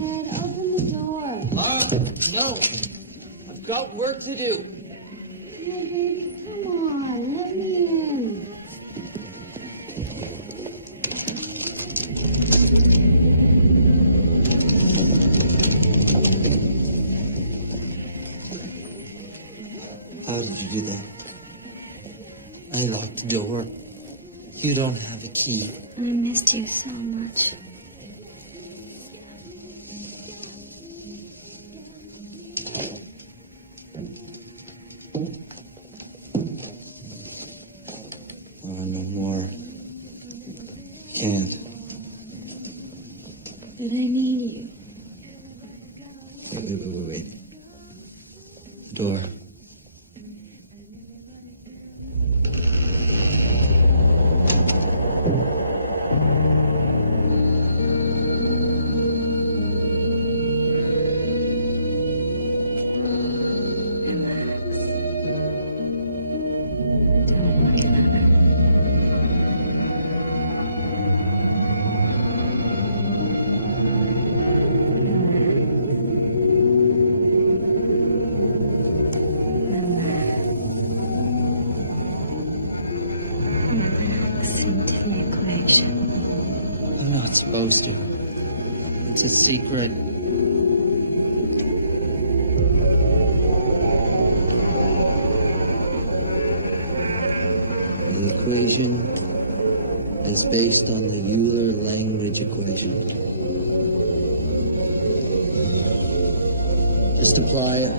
head. Open the door. No. I've got work to do. Hey, baby, come on. Let me in. How did you do that? I locked the door. You don't have a key. I missed you so much. No more. Can't. But I need you. Wait. The door. I'm not supposed to. It's a secret. The equation is based on the Euler language equation. Just apply it.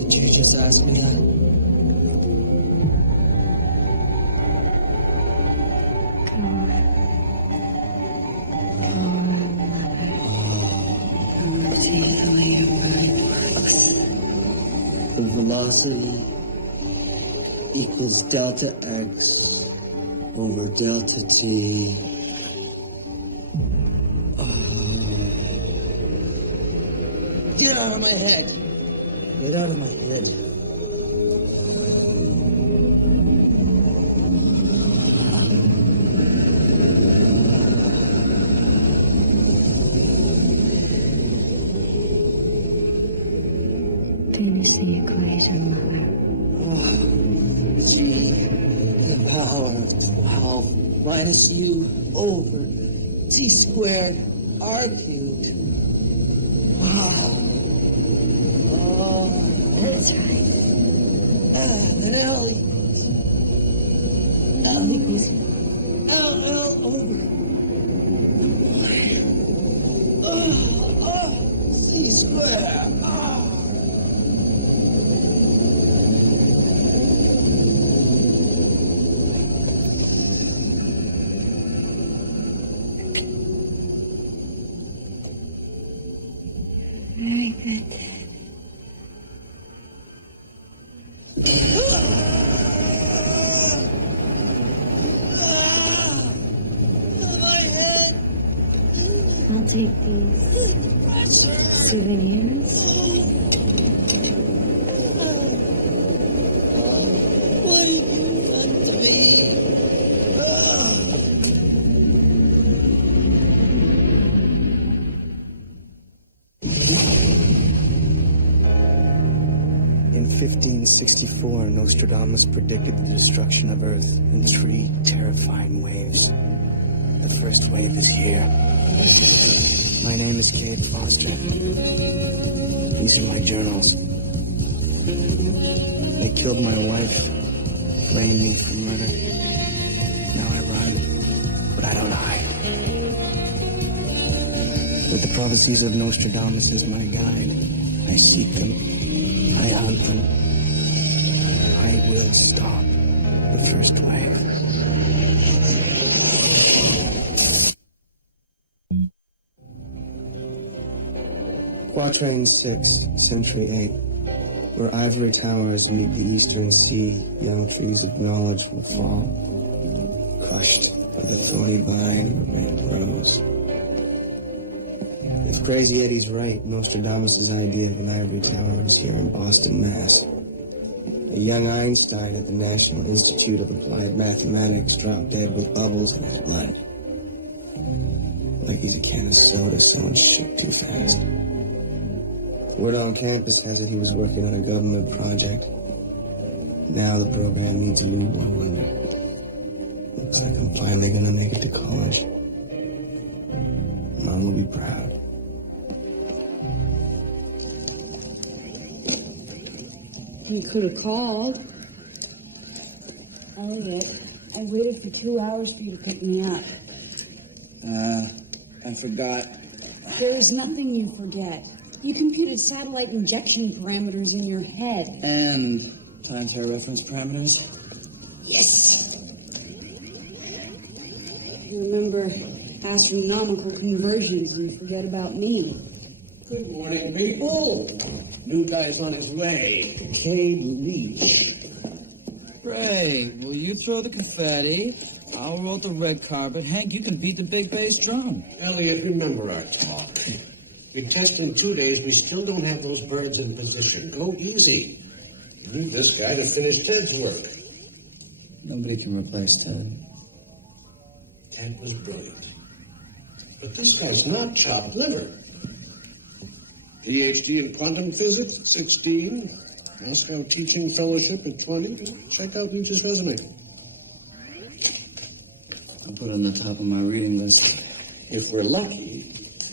Did you just ask me that? The velocity equals delta x over delta t. Get out of my head! Get out of my head. Finish the equation, Mother. G, the power of 12 minus u over t squared r cubed. Wow. That's right. And L equals L over. C squared. Very good. My head. I'll take these souvenirs. What did you want to me? In 1564, Nostradamus predicted the destruction of Earth in 3 terrifying waves. The first wave is here. My name is Cade Foster. These are my journals. They killed my wife, blamed me for murder. Now I run, but I don't hide. With the prophecies of Nostradamus as my guide, I seek them. I hunt them. I will stop the first wave. Quatrain 6, Century 8. Where ivory towers meet the eastern sea, young trees of knowledge will fall, crushed by the thorny vine and rose. If Crazy Eddie's right, Nostradamus' idea of an ivory tower is here in Boston, Mass. A young Einstein at the National Institute of Applied Mathematics dropped dead with bubbles in his blood. Like he's a can of soda selling shit too fast. Word on campus has it he was working on a government project. Now the program needs a new boy wonder. Looks like I'm finally gonna make it to college. Mom will be proud. You could have called. Elliot, I waited for 2 hours for you to pick me up. I forgot. There is nothing you forget. You computed satellite injection parameters in your head. And planetary reference parameters? Yes. You remember astronomical conversions and forget about me. Good morning, people. New guy's on his way. Cade Leach. Ray, will you throw the confetti? I'll roll the red carpet. Hank, you can beat the big bass drum. Elliot, remember our talk. We test in 2 days. We still don't have those birds in position. Go easy. You need this guy to finish Ted's work. Nobody can replace Ted. Ted was brilliant. But this guy's not chopped liver. PhD in quantum physics at 16. Moscow Teaching Fellowship at 20. Check out Leach's resume. I'll put it on the top of my reading list. If we're lucky,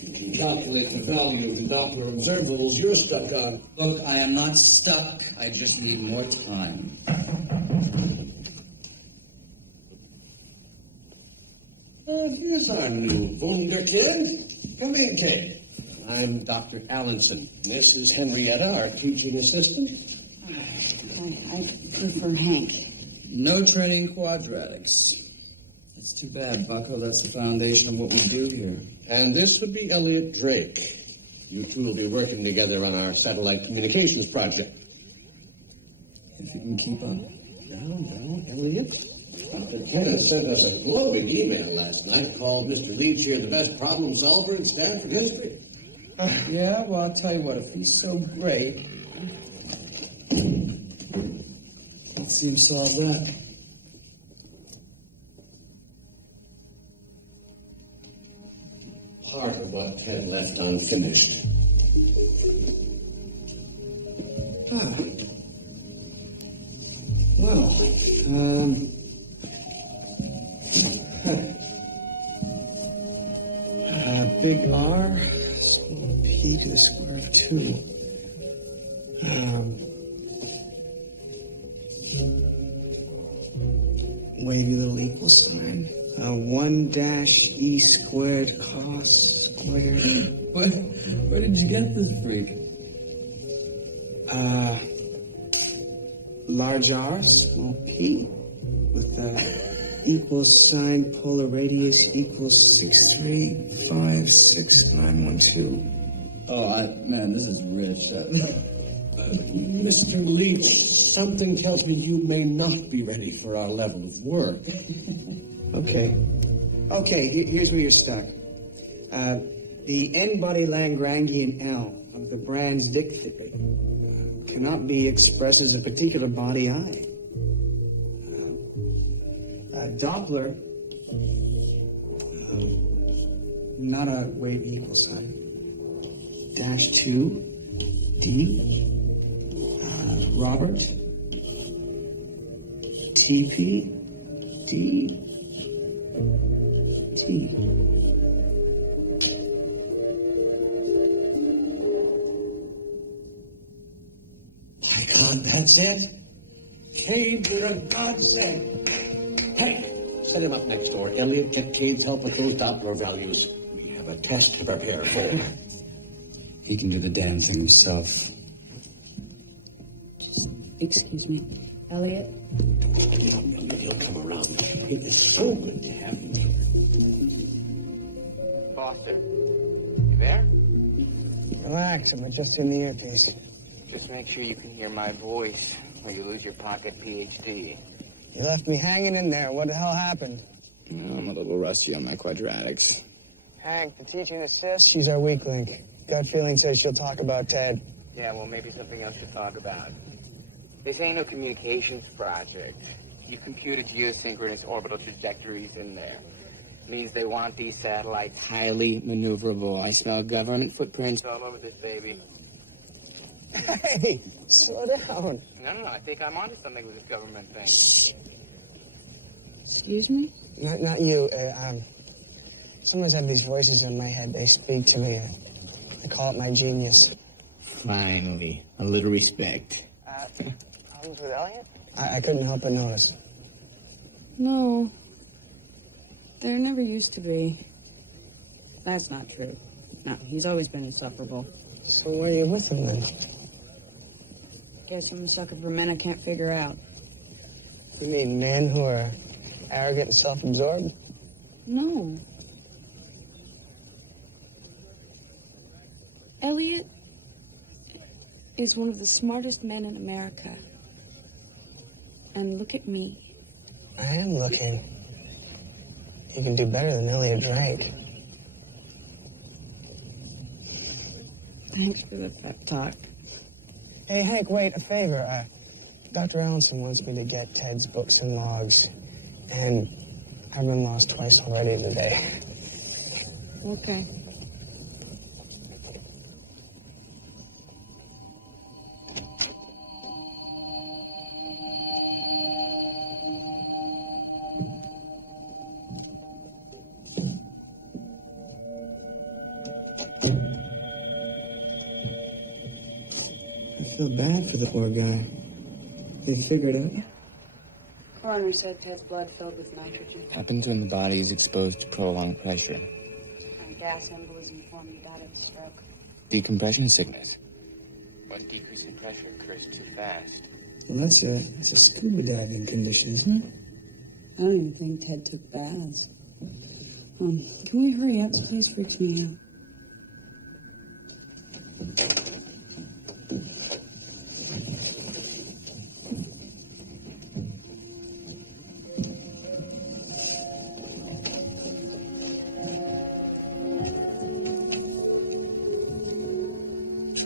you can calculate the value of the Doppler observables you're stuck on. Look, I am not stuck. I just need more time. Here's our new wunderkind. Come in, Kate. I'm Dr. Allenson. This is Henrietta, our teaching assistant. I prefer Hank. No training quadratics. That's too bad, Bucko. That's the foundation of what we do here. And this would be Elliot Drake. You two will be working together on our satellite communications project. If you can keep up. Well, Elliot, Dr. Kenneth sent us a glowing email last night, called Mr. Leach here the best problem solver in Stanford history. Yeah, well, I'll tell you what, if he's so great, let's see him solve that. Part of what Ted left unfinished. Big R, small p to the square of 2. Wavy little equal sign. 1 dash e squared cos squared. Where did you get this freak? Large R, small p, with equal sign, polar radius equals 6356912. Oh, man, this is rich. Mr. Leach, something tells me you may not be ready for our level of work. Okay, here's where you're stuck. The n-body Lagrangian L of the Brand's Dick theory cannot be expressed as a particular body I. Doppler, not a wave equal sign. Dash 2, D, Robert, TP, D, T. My God, that's it? Cade, you're a godsend. Hey, set him up next door. Elliot, get Cade's help with those Doppler values. We have a test to prepare for. He can do the damn thing himself. Excuse me. Elliot? He'll come around. It is so good to have you here. Foster, you there? Relax, I'm adjusting the earpiece. Just make sure you can hear my voice or you lose your pocket PhD. You left me hanging in there. What the hell happened? I'm a little rusty on my quadratics. Hank, the teaching assist, she's our weak link. Gut feeling says she'll talk about Ted. Yeah, well, maybe something else to talk about. This ain't no communications project. You computed geosynchronous orbital trajectories in there. Means they want these satellites highly maneuverable. I smell government footprints all over this baby. Hey, slow down. No, I think I'm onto something with this government thing. Excuse me? Not you. Sometimes I have these voices in my head. They speak to me. I call it my genius. Finally, a little respect. Problems with Elliot? I couldn't help but notice. No. There never used to be. That's not true. No, he's always been insufferable. So why are you with him then? Guess I'm a sucker for men I can't figure out. You mean men who are arrogant and self-absorbed? No. Elliot is one of the smartest men in America. And look at me. I am looking. You can do better than Elliot Drake. Thanks for the pep talk. Hey, Hank, wait, a favor. Dr. Allenson wants me to get Ted's books and logs. And I've been lost twice already today. Okay. I feel bad for the poor guy. They figured out. Coroner said Ted's blood filled with nitrogen. Happens when the body is exposed to prolonged pressure. And gas embolism formed he died of a stroke. Decompression sickness. One decrease in pressure occurs too fast. Well, that's a scuba diving condition, isn't it? I don't even think Ted took baths. Can we hurry up? This place freaks me out.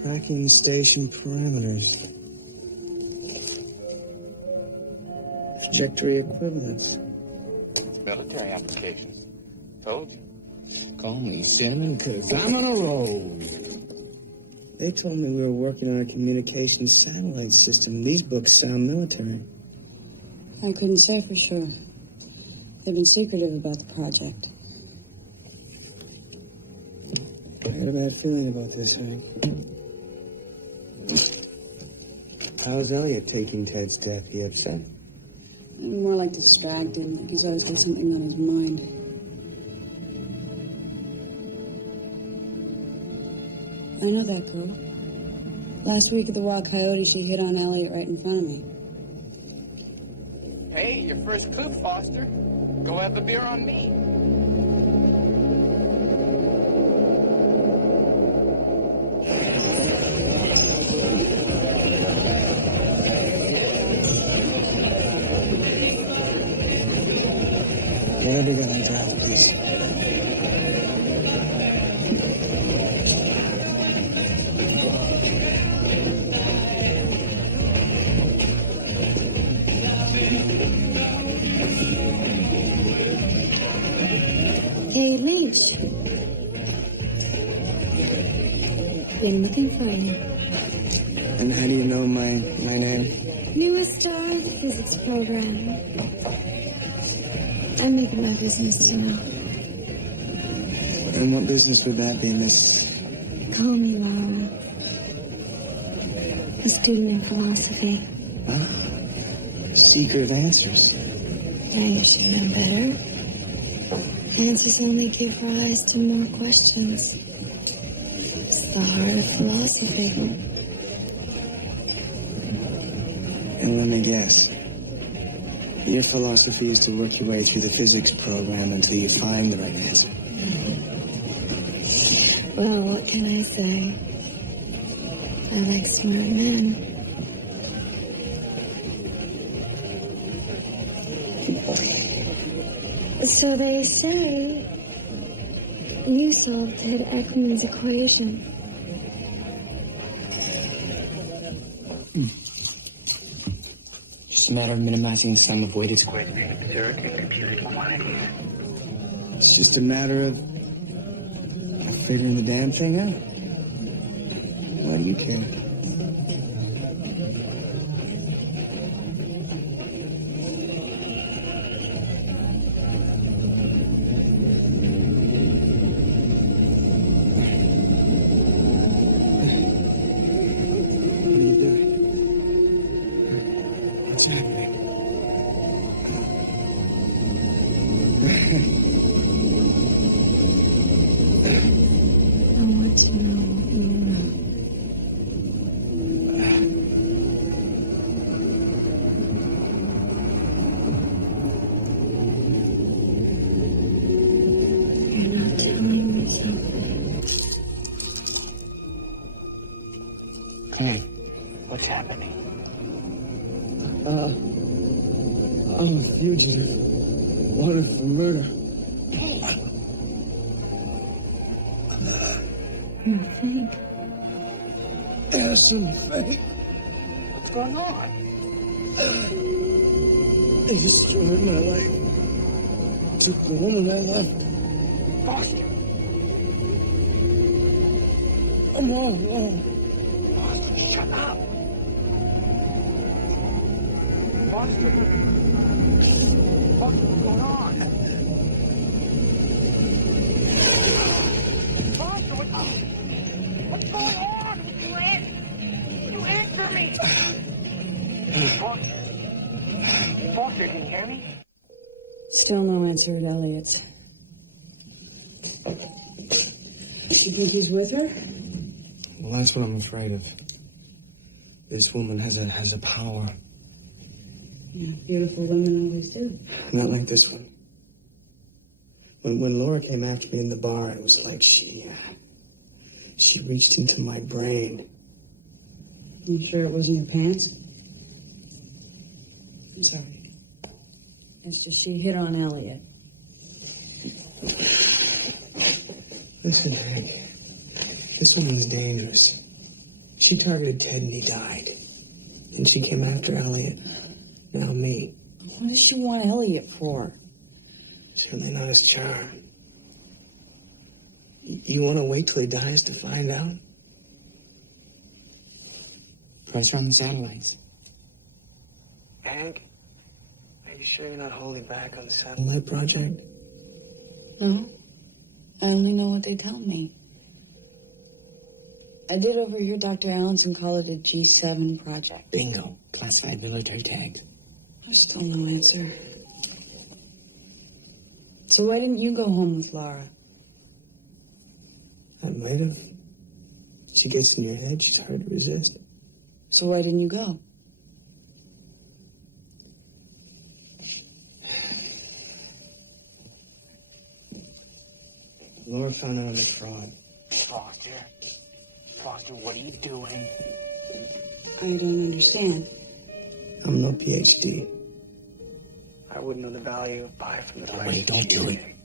Tracking station parameters. Trajectory equivalence. Military applications. Told you. Call me Cinnamon, 'cause I'm on a roll. They told me we were working on a communications satellite system. These books sound military. I couldn't say for sure. They've been secretive about the project. I had a bad feeling about this, Hank. How's Elliot taking Ted's death? He upset? More like distracted, like he's always got something on his mind. I know that girl. Last week at the Wild Coyote, she hit on Elliot right in front of me. Hey, your first coup, Foster. Go have a beer on me. Whatever got my draft, please. Hey, Lynch. Been looking for you. And how do you know my name? Newest star of the physics program. I make it my business to know. And what business would that be, Miss? Call me Laura. A student in philosophy. Seeker of answers. Now you should know better. Answers only give rise to more questions. It's the heart of philosophy. And let me guess. Your philosophy is to work your way through the physics program until you find the right answer. Well, what can I say? I like smart men. So they say You solved Ted Eckman's equation. Just a matter of minimizing the sum of weighted squares. It's just a matter of figuring the damn thing out. Why do you care? What are you doing? What's happening? I want to know what you know. You're not telling me something. Hey, what's happening? I'm a fugitive. Wanted for murder. You think? Innocent fate. What's going on? They destroyed my life. Took the woman I loved. Foster! No. Foster, shut up! Foster! Foster, what's going on? Foster, what's going on? You answer me! Foster! Foster, can you hear me? Still no answer at Elliot's. You think he's with her? Well, that's what I'm afraid of. This woman has a power. Yeah, beautiful women always do. Not like this one. When Laura came after me in the bar, it was like she reached into my brain. You sure it wasn't your pants? I'm sorry. It's just she hit on Elliot. Listen, Hank. This woman's dangerous. She targeted Ted and he died. And she came after Elliot. Now me. What does she want Elliot for? Certainly not his charm. You want to wait till he dies to find out? Pressure on the satellites. Hank, are you sure you're not holding back on the satellite project? No. I only know what they tell me. I did overhear Dr. Allenson call it a G7 project. Bingo. Classified military tags. There's still no answer. So why didn't you go home with Laura? I might have. She gets in your head, she's hard to resist. So why didn't you go? Laura found out I'm a fraud. Foster, what are you doing? I don't understand. I'm no PhD. I wouldn't know the value of pi from the price. Wait, don't do it.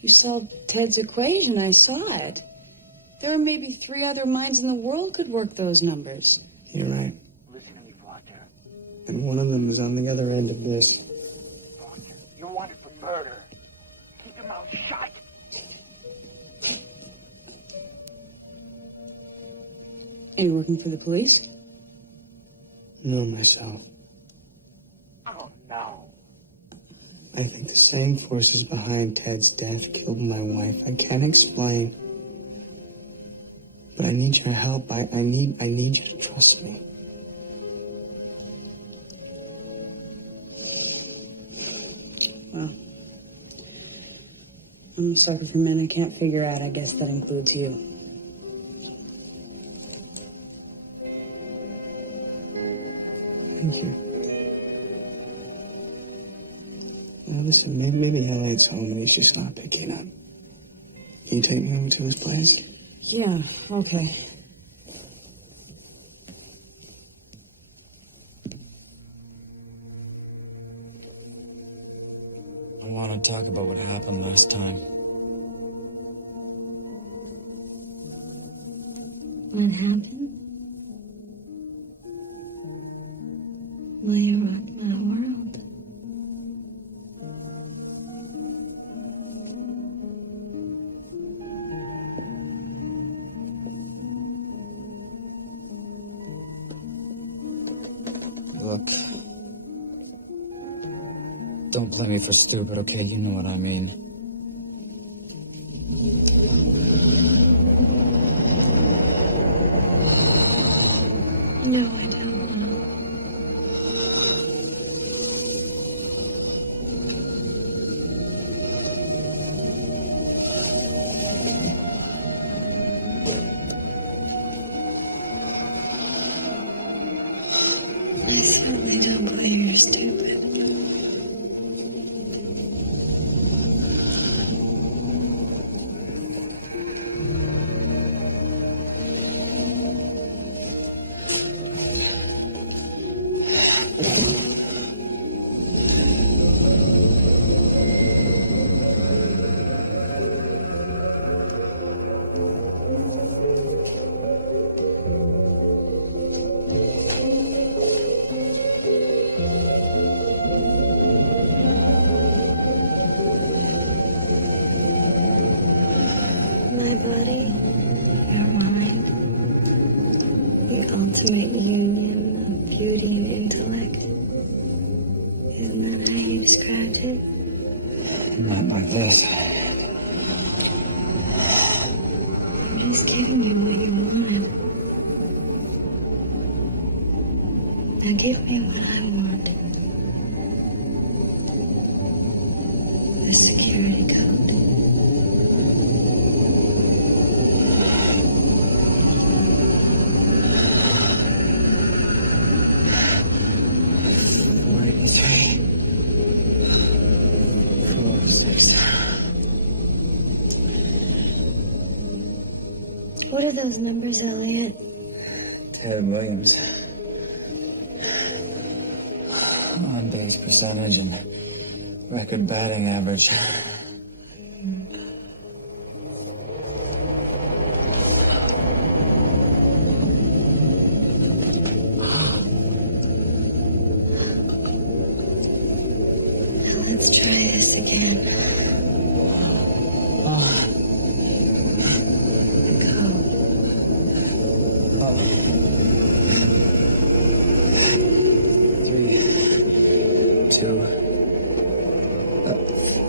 You solved Ted's equation. I saw it. There are maybe 3 other minds in the world could work those numbers. You're right. Listen to me, Foster. And one of them is on the other end of this. Foster, you're wanted for murder. Keep your mouth shut. Are you working for the police? Know myself. Oh, no. I think the same forces behind Ted's death killed my wife. I can't explain. But I need your help. I need you to trust me. Well, I'm a sucker for men I can't figure out. I guess that includes you. Thank you. Now listen, maybe Elliot's home and he's just not picking up. Can you take me over to his place? Yeah, okay. I want to talk about what happened last time. What happened? Well, you rocked my world. Look. Don't blame me for stupid, okay? You know what I mean. No, I don't. I certainly don't believe you're stupid. My body, your mind, the ultimate union of beauty and intellect. Isn't that how you described it? Not like this. I'm just giving you what you want. Now give me what I want. The security code. What are those numbers, Elliot? Ted Williams. On base percentage and record batting average. Now let's try this again. Go.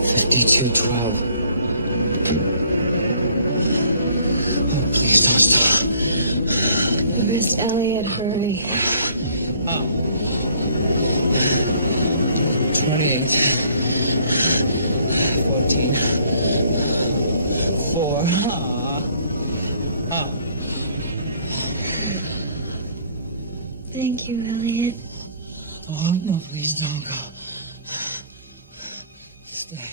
5212. Oh, please don't stop. Miss Elliot, hurry. 28. 14. 4. Thank you, Elliot. Oh, no, please don't go. Stay.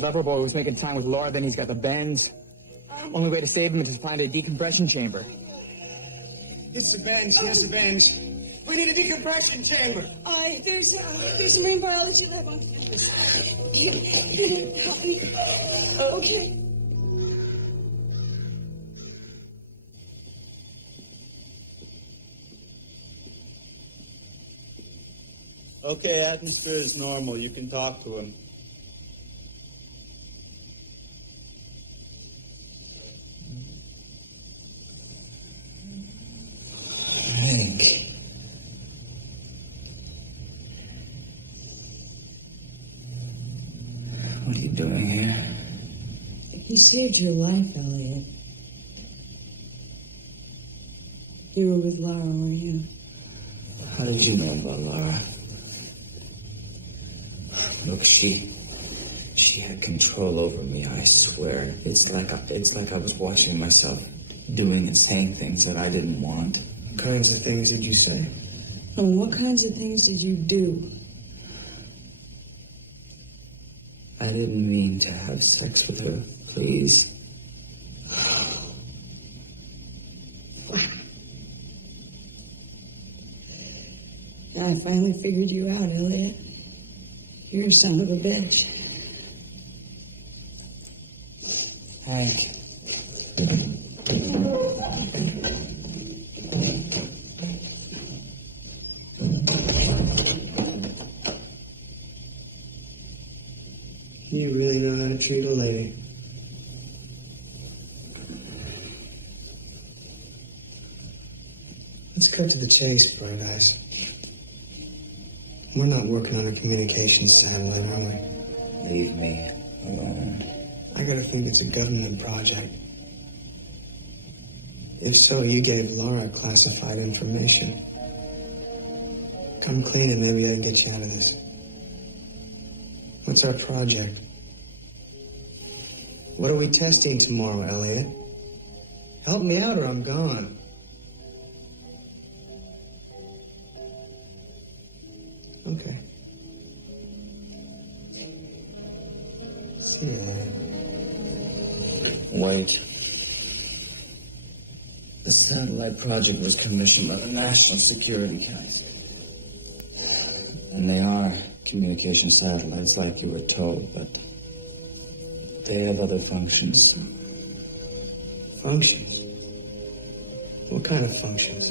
Leper boy was making time with Laura, then he's got the bends. Only way to save him is to find a decompression chamber. It's the bench. Here's the bench. We need a decompression chamber. There's a marine biology lab on campus. Can you help me? Okay. Okay, atmosphere is normal. You can talk to him. Hank. What are you doing here? He saved your life, Elliot. You were with Laura, weren't you? How did you know about Laura? Look, she had control over me, I swear. It's like I was watching myself doing and saying things that I didn't want. What kinds of things did you say? And what kinds of things did you do? I didn't mean to have sex with her, please. I finally figured you out, Elliot. You're a son of a bitch. Hank. You really know how to treat a lady. Let's cut to the chase, Bright Eyes. We're not working on a communications satellite, are we? Leave me alone. I gotta think it's a government project. If so, you gave Laura classified information. Come clean and maybe I can get you out of this. What's our project? What are we testing tomorrow, Elliot? Help me out or I'm gone. Okay. See you later. Wait. The satellite project was commissioned by the National Security Council. And they are communication satellites like you were told, but they have other functions. Functions? What kind of functions?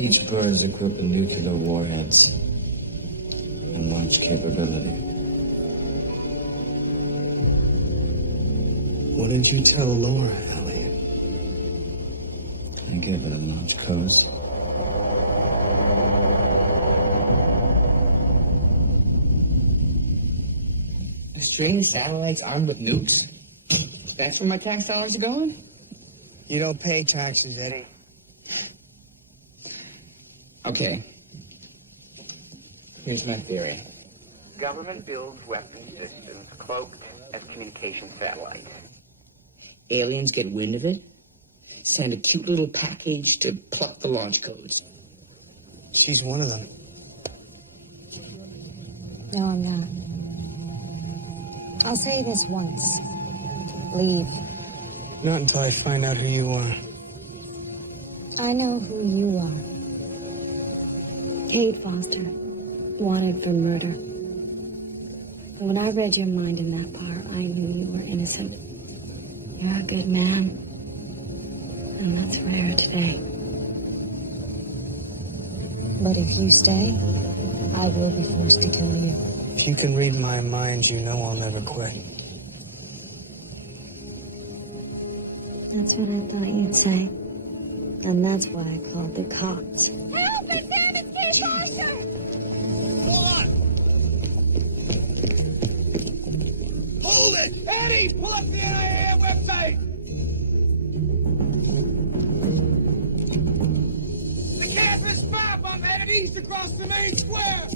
Each bird is equipped with nuclear warheads and launch capability. What did you tell Laura, Elliot? I gave her the launch codes. String satellites armed with nukes? That's where my tax dollars are going? You don't pay taxes, Eddie. Okay. Here's my theory. Government builds weapon systems cloaked as communication satellites. Aliens get wind of it, send a cute little package to pluck the launch codes. She's one of them. No, I'm not. I'll say this once. Leave. Not until I find out who you are. I know who you are. Kate Foster, wanted for murder. When I read your mind in that part, I knew you were innocent. You're a good man. And that's rare today. But if you stay, I will be forced to kill you. If you can read my mind, you know I'll never quit. That's what I thought you'd say. And that's why I called the cops. Help! It's Kate Foster! Hold on! Hold it! Eddie, pull up the NIA website! The campus map! I'm headed east across the main square!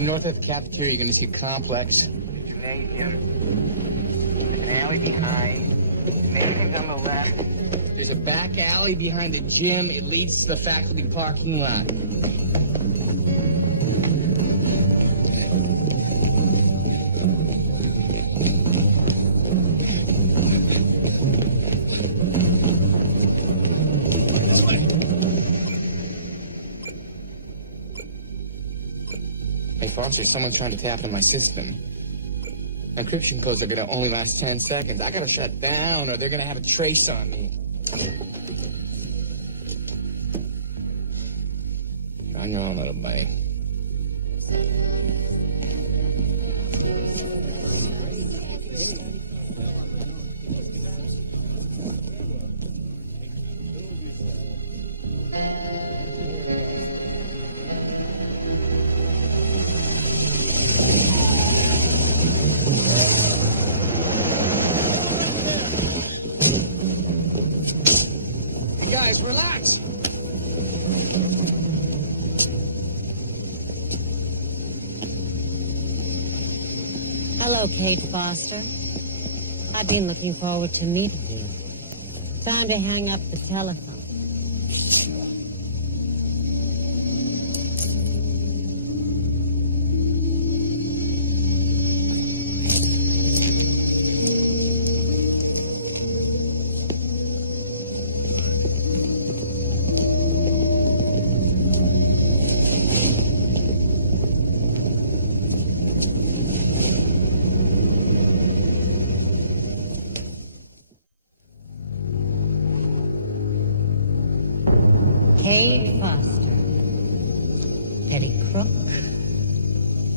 North of the cafeteria, you're going to see a complex. Gymnasium. An alley behind. Gymnasium's on the left. There's a back alley behind the gym. It leads to the faculty parking lot. Hey, Foster, someone's trying to tap in my system. Encryption codes are going to only last 10 seconds. I got to shut down or they're going to have a trace on me. You're on your own, little buddy. Hello, Kate Foster. I've been looking forward to meeting you. Time to hang up the telephone. Kate Foster, petty crook,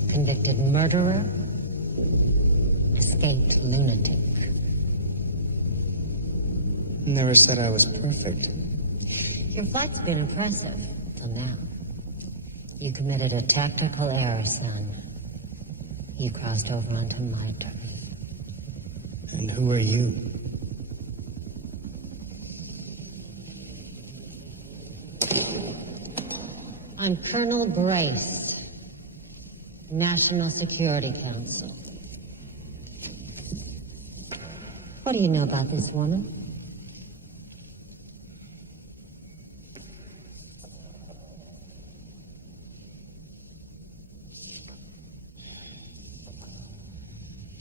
convicted murderer, escaped lunatic. Never said I was perfect. Your flight's been impressive, till now. You committed a tactical error, son. You crossed over onto my turf. And who are you? I'm Colonel Grace, National Security Council. What do you know about this woman?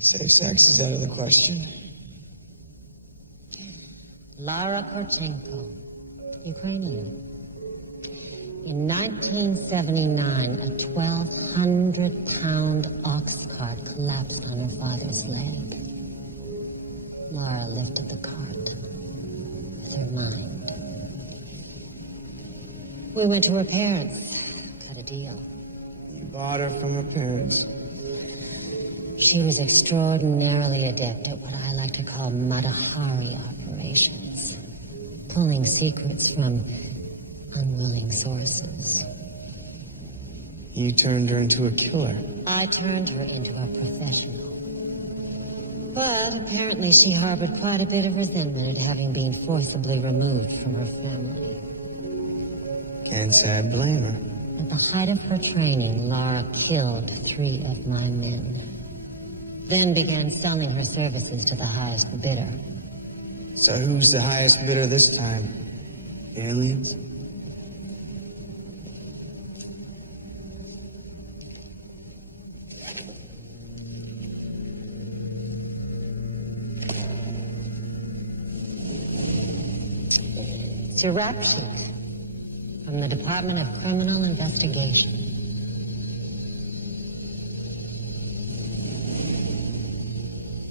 Safe sex is out of the question. Lara Korchenko, Ukrainian. In 1979, a 1,200-pound ox cart collapsed on her father's leg. Lara lifted the cart with her mind. We went to her parents, cut a deal. You bought her from her parents. She was extraordinarily adept at what I like to call Matahari operations, pulling secrets from unwilling sources. You turned her into a killer. I turned her into a professional. But apparently she harbored quite a bit of resentment at having been forcibly removed from her family. Can't say I blame her. At the height of her training, Lara killed 3 of my men. Then began selling her services to the highest bidder. So who's the highest bidder this time? Aliens? It's your rap sheet from the Department of Criminal Investigation.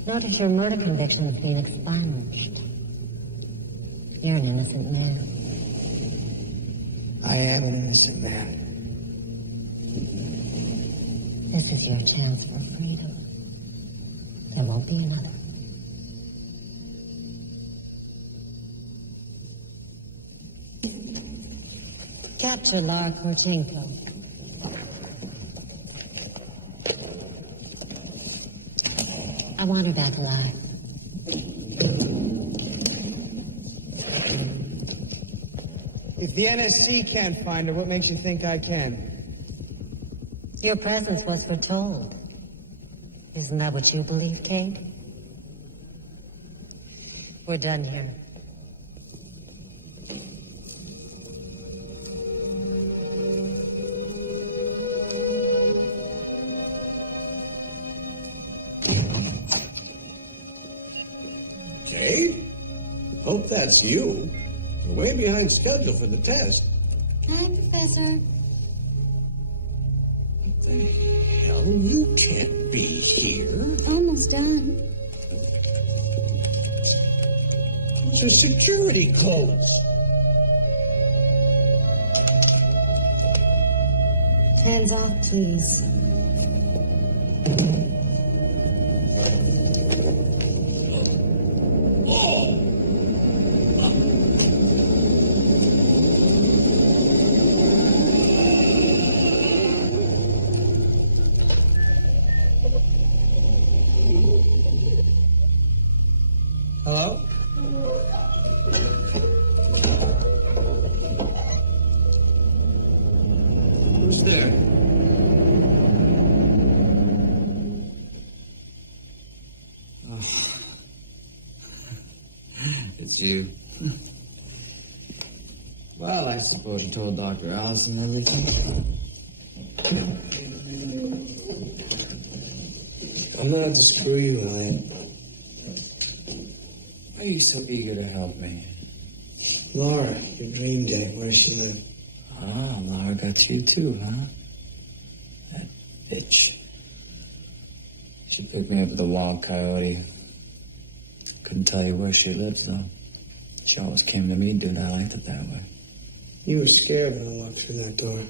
Notice your murder conviction's been expunged. You're an innocent man. I am an innocent man. This is your chance for freedom. There won't be another. Capture Lara Korchenko. I want her back alive. If the NSC can't find her, what makes you think I can? Your presence was foretold. Isn't that what you believe, Kate? We're done here. Kate? Hope that's you. You're way behind schedule for the test. Hi, Professor. What the hell? You can't be here. Almost done. Those are security clothes. Hands off, please. Hello? Who's there? it's you. Well, I suppose you told Dr. Allison everything. I'm not to screw you, Elliot. Why are you so eager to help me? Laura, your dream date, where does she live? Oh, Laura got you too, huh? That bitch. She picked me up with a wild coyote. Couldn't tell you where she lives, though. She always came to me, dude. I liked it that way. You were scared when I walked through that door.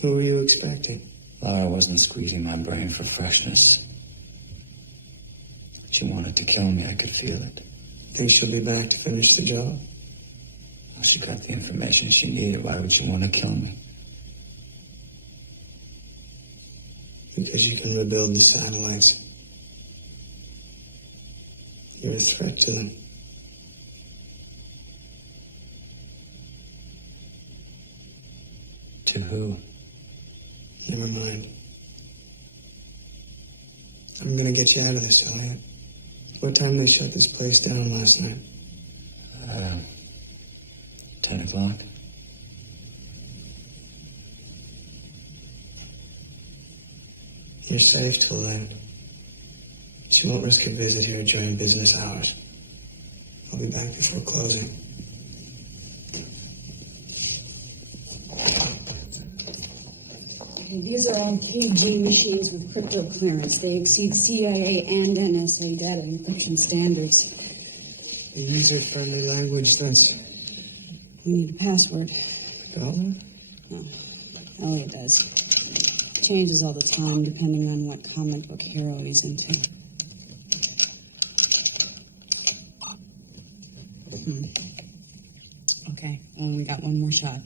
Who were you expecting? Laura wasn't squeezing my brain for freshness. She wanted to kill me. I could feel it. Think she'll be back to finish the job? Well, she got the information she needed. Why would she want to kill me? Because you can rebuild the satellites. You're a threat to them. To who? Never mind. I'm gonna get you out of this, Elliot. What time they shut this place down last night? 10 o'clock. You're safe till then. She won't risk a visit here during business hours. I'll be back before closing. These are all KG machines with crypto clearance. They exceed CIA and NSA data encryption standards. A user-friendly language, that's... We need a password. Got one? No, Elliot does. Changes all the time, depending on what comic book hero he's into. Okay, well, we got one more shot.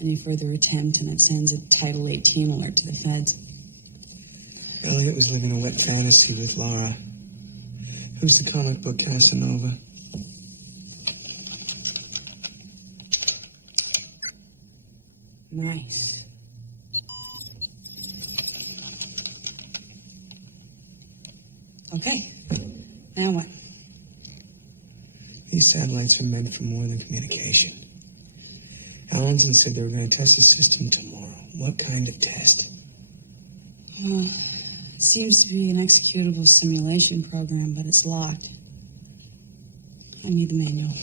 Any further attempt, and it sends a Title 18 alert to the feds. Elliot was living a wet fantasy with Laura. Who's the comic book Casanova? Nice. Okay, now what? These satellites are meant for more than communication. Allenson said they were going to test the system tomorrow. What kind of test? Seems to be an executable simulation program, but it's locked. I need the manual.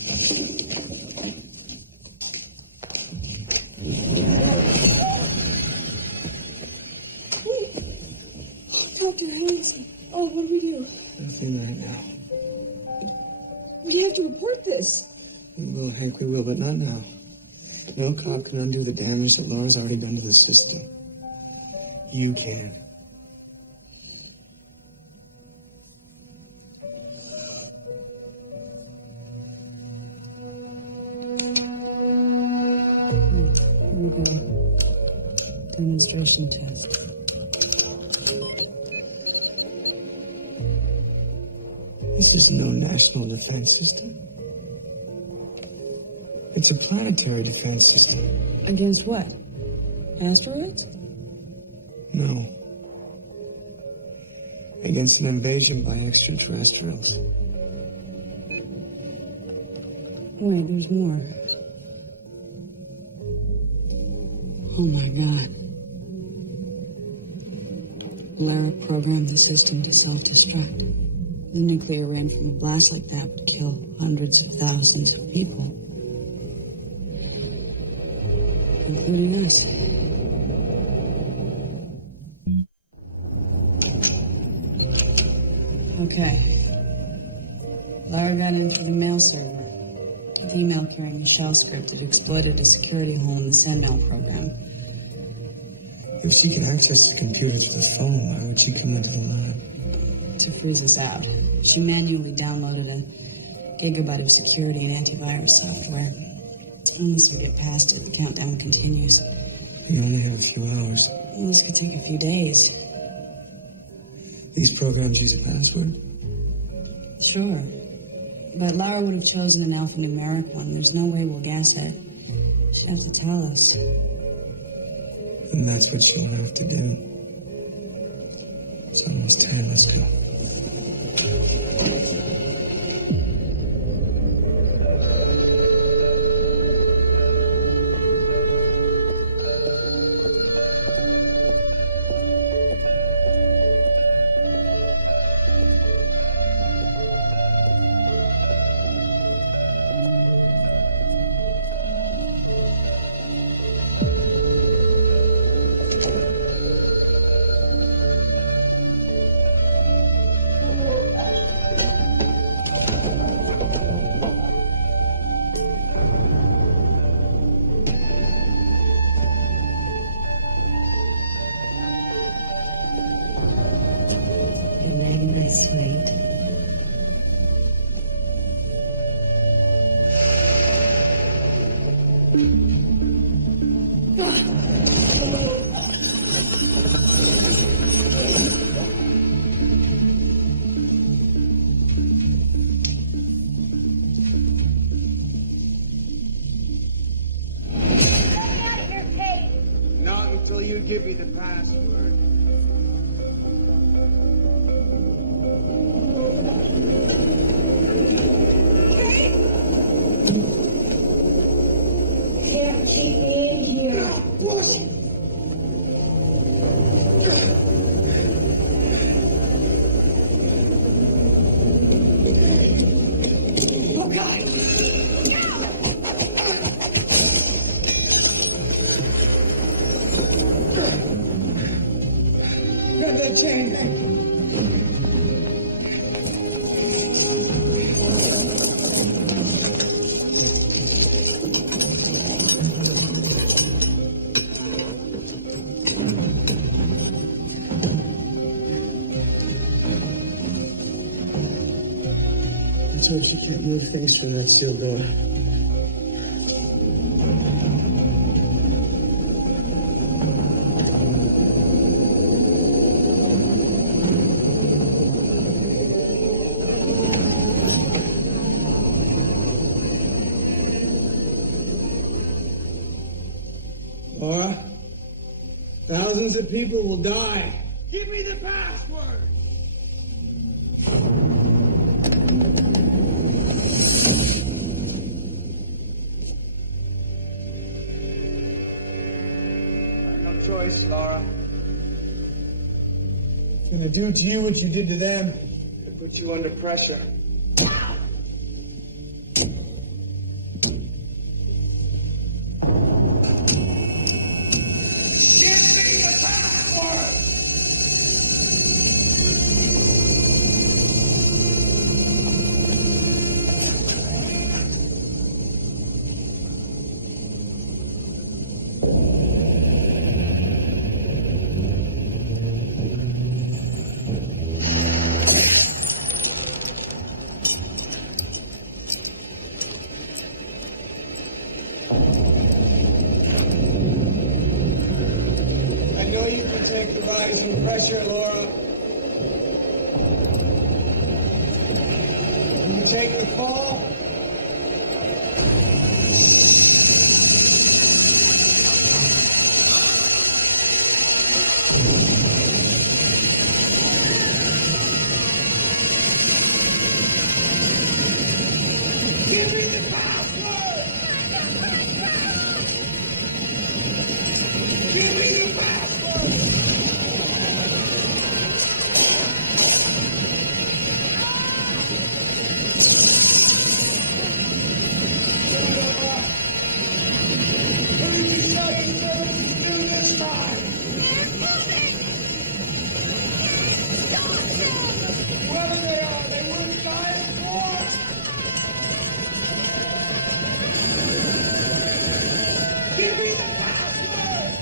Dr. Allison. Oh, what do we do? Nothing right now. We have to report this. We will, Hank, we will, but not now. No cop can undo the damage that Laura's already done to the system. You can. Here we go. Demonstration test. This is no national defense system. It's a planetary defense system. Against what? Asteroids? No. Against an invasion by extraterrestrials. Wait, there's more. Oh my God. Lara programmed the system to self-destruct. The nuclear rain from a blast like that would kill hundreds of thousands of people. Including us. Okay. Lara got in through the mail server. With email carrying a shell script that exploited a security hole in the send-mail program. If she can access the computers with a phone, why would she come into the lab? To freeze us out. She manually downloaded a gigabyte of security and antivirus software. Once we get past it, the countdown continues. You only have a few hours. Well, this could take a few days. These programs use a password? Sure. But Lara would have chosen an alphanumeric one. There's no way we'll guess it. She'd have to tell us. And that's what she'll have to do. It's almost time. Let's go. sweet. Not until you give me the password. Can't keep me in here. Oh, God! Grab that chain. I told she can't move things from that sealed door. Laura, thousands of people will die. Give me the password! No choice, Laura. It's gonna do to you what you did to them. It put you under pressure. I know you can take the rising pressure, Laura. You can take the fall. Give me the password! Give me the password! What did you say you to do this time? Whoever they are, they wouldn't die of war! Give me the password!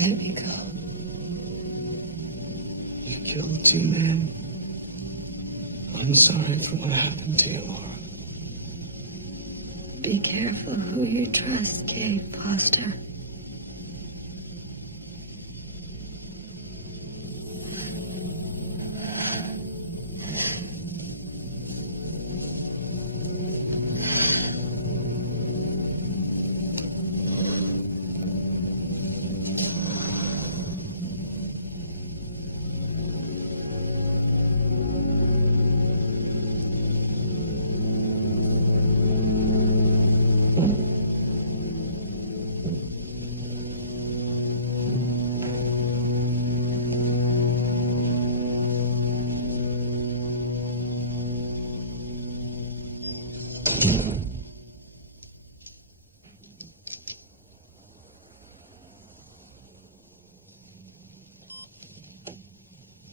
Let me go. You killed 2 men. I'm sorry for what happened to you, Laura. Be careful who you trust, Kate Foster.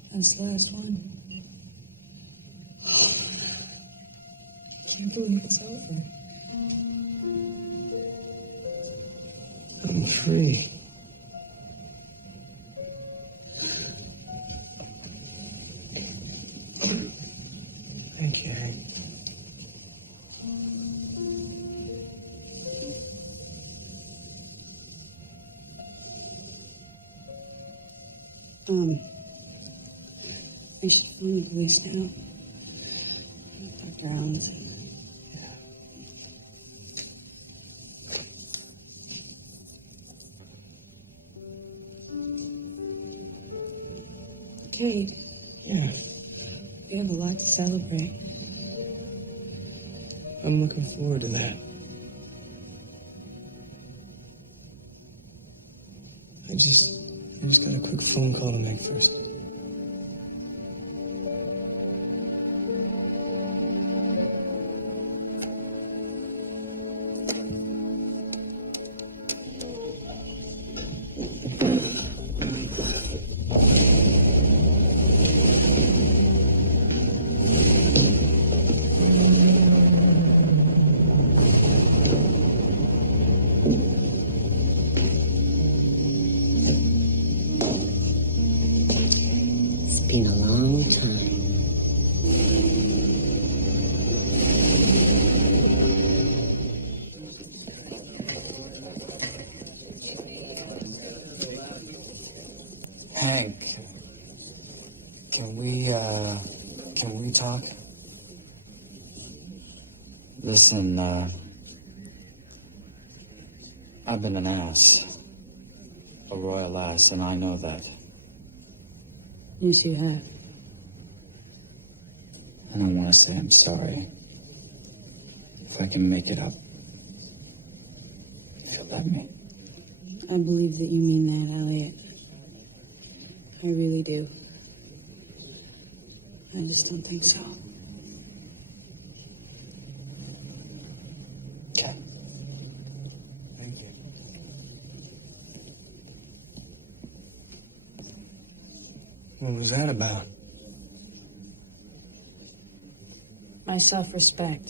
That's the last one. I can't believe it's over. I'm free. Thank you, Hank. We should phone the police now. Dr. Allen's. Kate. Yeah. We have a lot to celebrate. I'm looking forward to that. I just got a quick phone call to make first. It's been a long time. Hank, can we talk? Listen, I've been an ass. A royal ass, and I know that. Yes, you have. And I want to say I'm sorry. If I can make it up. If you'll let me. I believe that you mean that, Elliot. I really do. I just don't think so. Okay. Thank you. What was that about? My self-respect.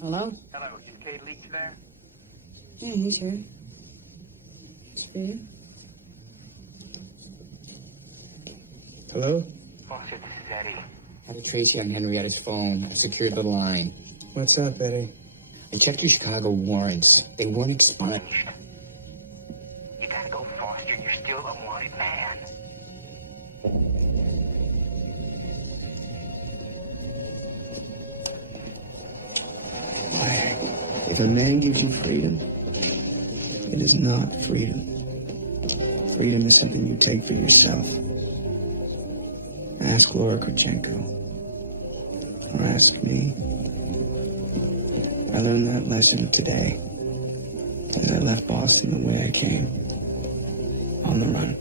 Hello? Hello, is Kate Leach there? Yeah, he's here. It's for you. Hello? Foster, this is Eddie. I had to trace you on Henrietta's phone. I secured the line. What's up, Eddie? I checked your Chicago warrants. They weren't expunged. You gotta go, Foster. You're still a wanted man. If a man gives you freedom, it is not freedom. Freedom is something you take for yourself. Ask Laura Kurchenko. Or ask me. I learned that lesson today as I left Boston the way I came. On the run.